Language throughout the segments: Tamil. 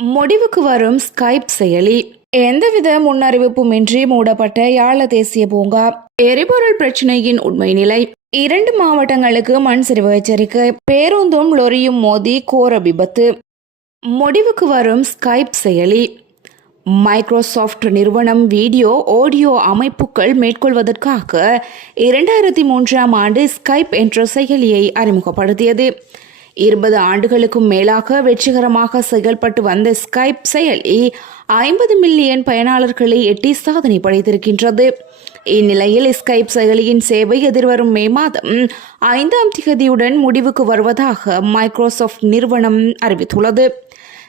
முடிவுக்கு வரும் ஸ்கைப் செயலி. எந்தவித முன்னறிவிப்புமின்றி மூடப்பட்ட யாழ தேசிய பூங்கா. எரிபொருள் பிரச்சினையின் உண்மை நிலை. இரண்டு மாவட்டங்களுக்கு மண் சரிவு எச்சரிக்கை. பேருந்தும் லொரியும் மோதி கோர விபத்து. முடிவுக்கு வரும் ஸ்கைப் செயலி. மைக்ரோசாஃப்ட் நிறுவனம் வீடியோ ஆடியோ அமைப்புகள் மேற்கொள்வதற்காக இரண்டாயிரத்தி மூன்றாம் ஆண்டு ஸ்கைப் என்ற செயலியை அறிமுகப்படுத்தியது. இருபது ஆண்டுகளுக்கும் மேலாக வெற்றிகரமாக செயல்பட்டு வந்த ஸ்கைப் செயலி ஐம்பது மில்லியன் பயனாளர்களை எட்டி சாதனை படைத்திருக்கின்றது. இந்நிலையில் ஸ்கைப் செயலியின் சேவை எதிர்வரும் மே மாதம் ஐந்தாம் திகதியுடன் முடிவுக்கு வருவதாக மைக்ரோசாஃப்ட் நிறுவனம் அறிவித்துள்ளது.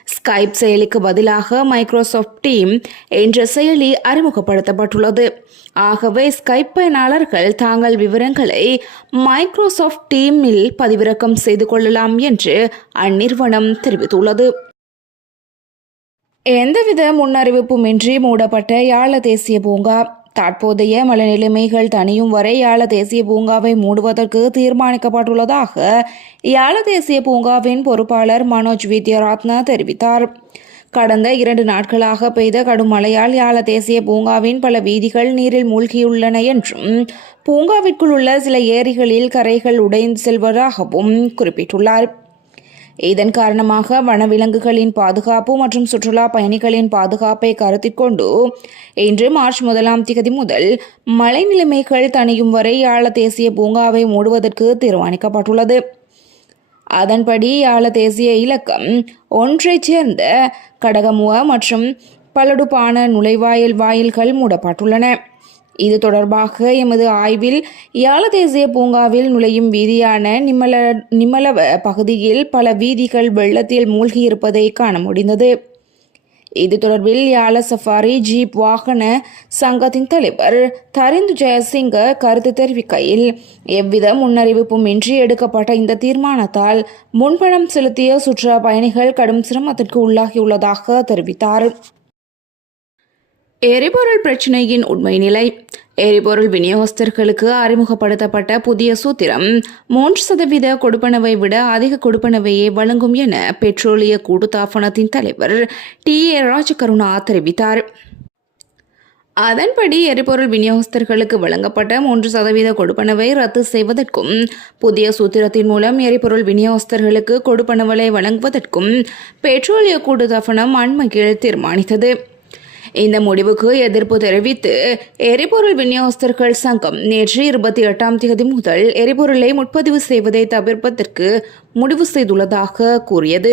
ஸ்கைப் செயலிக்கு பதிலாக மைக்ரோசாஃப்ட் டீம் என்ற செயலி அறிமுகப்படுத்தப்பட்டுள்ளது. ஆகவே ஸ்கைப் பயனாளர்கள் தாங்கள் விவரங்களை மைக்ரோசாஃப்ட் டீமில் பதிவிறக்கம் செய்து கொள்ளலாம் என்று அந்நிறுவனம் தெரிவித்துள்ளது. எந்தவித முன்னறிவிப்புமின்றி மூடப்பட்ட யாழ தேசிய பூங்கா. தற்போதைய மழைநிலைமைகள் தனியும் வரை யாழ தேசிய பூங்காவை மூடுவதற்கு தீர்மானிக்கப்பட்டுள்ளதாக யாழ தேசிய பூங்காவின் பொறுப்பாளர் மனோஜ் வித்யராத்னா தெரிவித்தார். கடந்த இரண்டு நாட்களாக பெய்த கடும் மழையால் யாழ தேசிய பூங்காவின் பல வீதிகள் நீரில் மூழ்கியுள்ளன என்றும் பூங்காவிற்குள் உள்ள சில ஏரிகளில் கரைகள் உடைந்து செல்வதாகவும் குறிப்பிட்டுள்ளார். இதன் காரணமாக வனவிலங்குகளின் பாதுகாப்பு மற்றும் சுற்றுலா பயணிகளின் பாதுகாப்பை கருத்தில் கொண்டு இன்று மார்ச் முதலாம் தேதி முதல் மழை நிலைமைகள் தணியும் வரை யாழ தேசிய பூங்காவை மூடுவதற்கு தீர்மானிக்கப்பட்டுள்ளது. அதன்படி யாழ தேசிய இலக்கம் ஒன்றைச் சேர்ந்த கடகமுவ மற்றும் பலடுபான நுழைவாயில் வாயில்கள் மூடப்பட்டுள்ளன. இது தொடர்பாக எமது ஆய்வில் யாழ தேசிய பூங்காவில் நுழையும் வீதியான நிம்மல நிமல பகுதியில் பல வீதிகள் வெள்ளத்தில் மூழ்கியிருப்பதை காண முடிந்தது. இது தொடர்பில் யாழ சஃபாரி ஜீப் வாகன சங்கத்தின் தலைவர் தரிந்து ஜெயசிங்க கருத்து தெரிவிக்கையில் எவ்வித முன்னறிவிப்பும் இன்றி எடுக்கப்பட்ட இந்த தீர்மானத்தால் முன்பணம் செலுத்திய சுற்றுலா பயணிகள் கடும் சிரமத்திற்கு உள்ளாகியுள்ளதாக தெரிவித்தார். எரிபொருள் பிரச்சினையின் உண்மை நிலை. எரிபொருள் விநியோகஸ்தர்களுக்கு அறிமுகப்படுத்தப்பட்ட புதிய சூத்திரம் மூன்று சதவீத கொடுப்பனவை விட அதிக கொடுப்பனவையே வழங்கும் என பெட்ரோலிய கூட்டுத்தாபனத்தின் தலைவர் டி. ஏ. ராஜகருணா தெரிவித்தார். அதன்படி எரிபொருள் விநியோகஸ்தர்களுக்கு வழங்கப்பட்ட மூன்று சதவீத கொடுப்பனவை ரத்து செய்வதற்கும் புதிய சூத்திரத்தின் மூலம் எரிபொருள் விநியோகஸ்தர்களுக்கு கொடுப்பனவலை வழங்குவதற்கும் பெட்ரோலிய கூட்டுத்தாபனம் அண்மையில் தீர்மானித்தது. இந்த முடிவுக்கு எதிர்ப்பு தெரிவித்து எரிபொருள் விநியோகஸ்தர்கள் சங்கம் நேற்று இருபத்தி எட்டாம் தேதி முதல் எரிபொருளை முன்பதிவு செய்வதை தவிர்ப்பதற்கு முடிவு செய்துள்ளதாக கூறியது.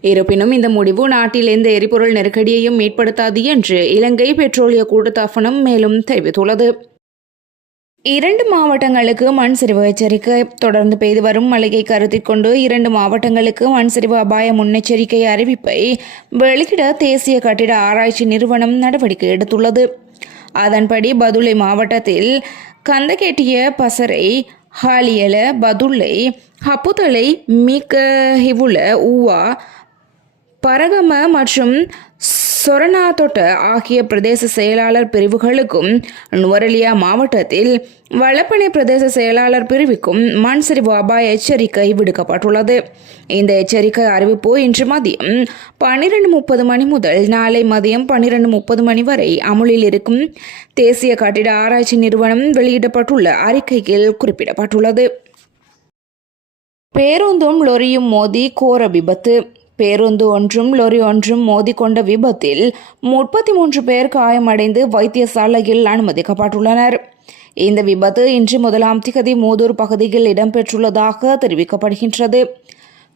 இருப்பினும் இந்த முடிவு நாட்டில் எந்த எரிபொருள் நெருக்கடியையும் ஏற்படுத்தாது என்று இலங்கை பெட்ரோலிய கூட்டுத்தாபனம் மேலும் தெரிவித்துள்ளது. இரண்டு மாவட்டங்களுக்கு மண் சரிவு எச்சரிக்கை. தொடர்ந்து பெய்து வரும் மழையை கருத்தில் கொண்டு இரண்டு மாவட்டங்களுக்கு மண் சரிவு அபாய முன்னெச்சரிக்கை அறிவிப்பை வெளியிட தேசிய கட்டிட ஆராய்ச்சி நிறுவனம் நடவடிக்கை எடுத்துள்ளது. அதன்படி பதுளை மாவட்டத்தில் கந்தகெட்டிய பசரை ஹாலியல பதுளை ஹப்புதலை மீக்க ஹிவுல ஊவா பரகம மற்றும் சொரணாதொட்ட ஆகிய பிரதேச செயலாளர் பிரிவுகளுக்கும் நுவரெலியா மாவட்டத்தில் வளப்பனை பிரதேச செயலாளர் பிரிவுக்கும் மண் சரிவு அபாய எச்சரிக்கை விடுக்கப்பட்டுள்ளது. இந்த எச்சரிக்கை அறிவிப்பு இன்று மதியம் பன்னிரண்டு முப்பது மணி முதல் நாளை மதியம் பன்னிரண்டு முப்பது மணி வரை அமுலில் இருக்கும் தேசிய கட்டிட ஆராய்ச்சி நிறுவனம் வெளியிடப்பட்டுள்ள அறிக்கையில் குறிப்பிடப்பட்டுள்ளது. பேருந்தும் லொரியும் மோதி கோர விபத்து. பேருந்து ஒன்றும் லொரி ஒன்றும் மோதிக்கொண்ட விபத்தில் முப்பத்தி மூன்று பேர் காயமடைந்து வைத்தியசாலையில் அனுமதிக்கப்பட்டுள்ளனர். இந்த விபத்து இன்று முதலாம் திகதி மூதூர் பகுதியில் இடம்பெற்றுள்ளதாக தெரிவிக்கப்படுகின்றது.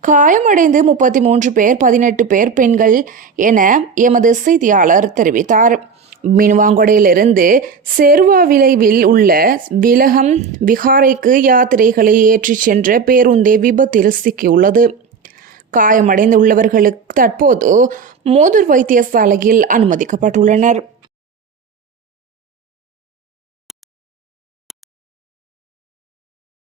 காயமடைந்து முப்பத்தி மூன்று பேர் பதினெட்டு பேர் பெண்கள் என எமது செய்தியாளர் தெரிவித்தார். மினுவாங்கொடையிலிருந்து சேர்வா விளைவில் உள்ள விலகம் விகாரைக்கு யாத்திரைகளை ஏற்றிச் சென்ற பேருந்தே விபத்தில் சிக்கியுள்ளது. காயமடைந்துள்ளவர்களுக்கு தற்போது மோதூர் வைத்தியசாலையில் அனுமதிக்கப்பட்டுள்ளனர்.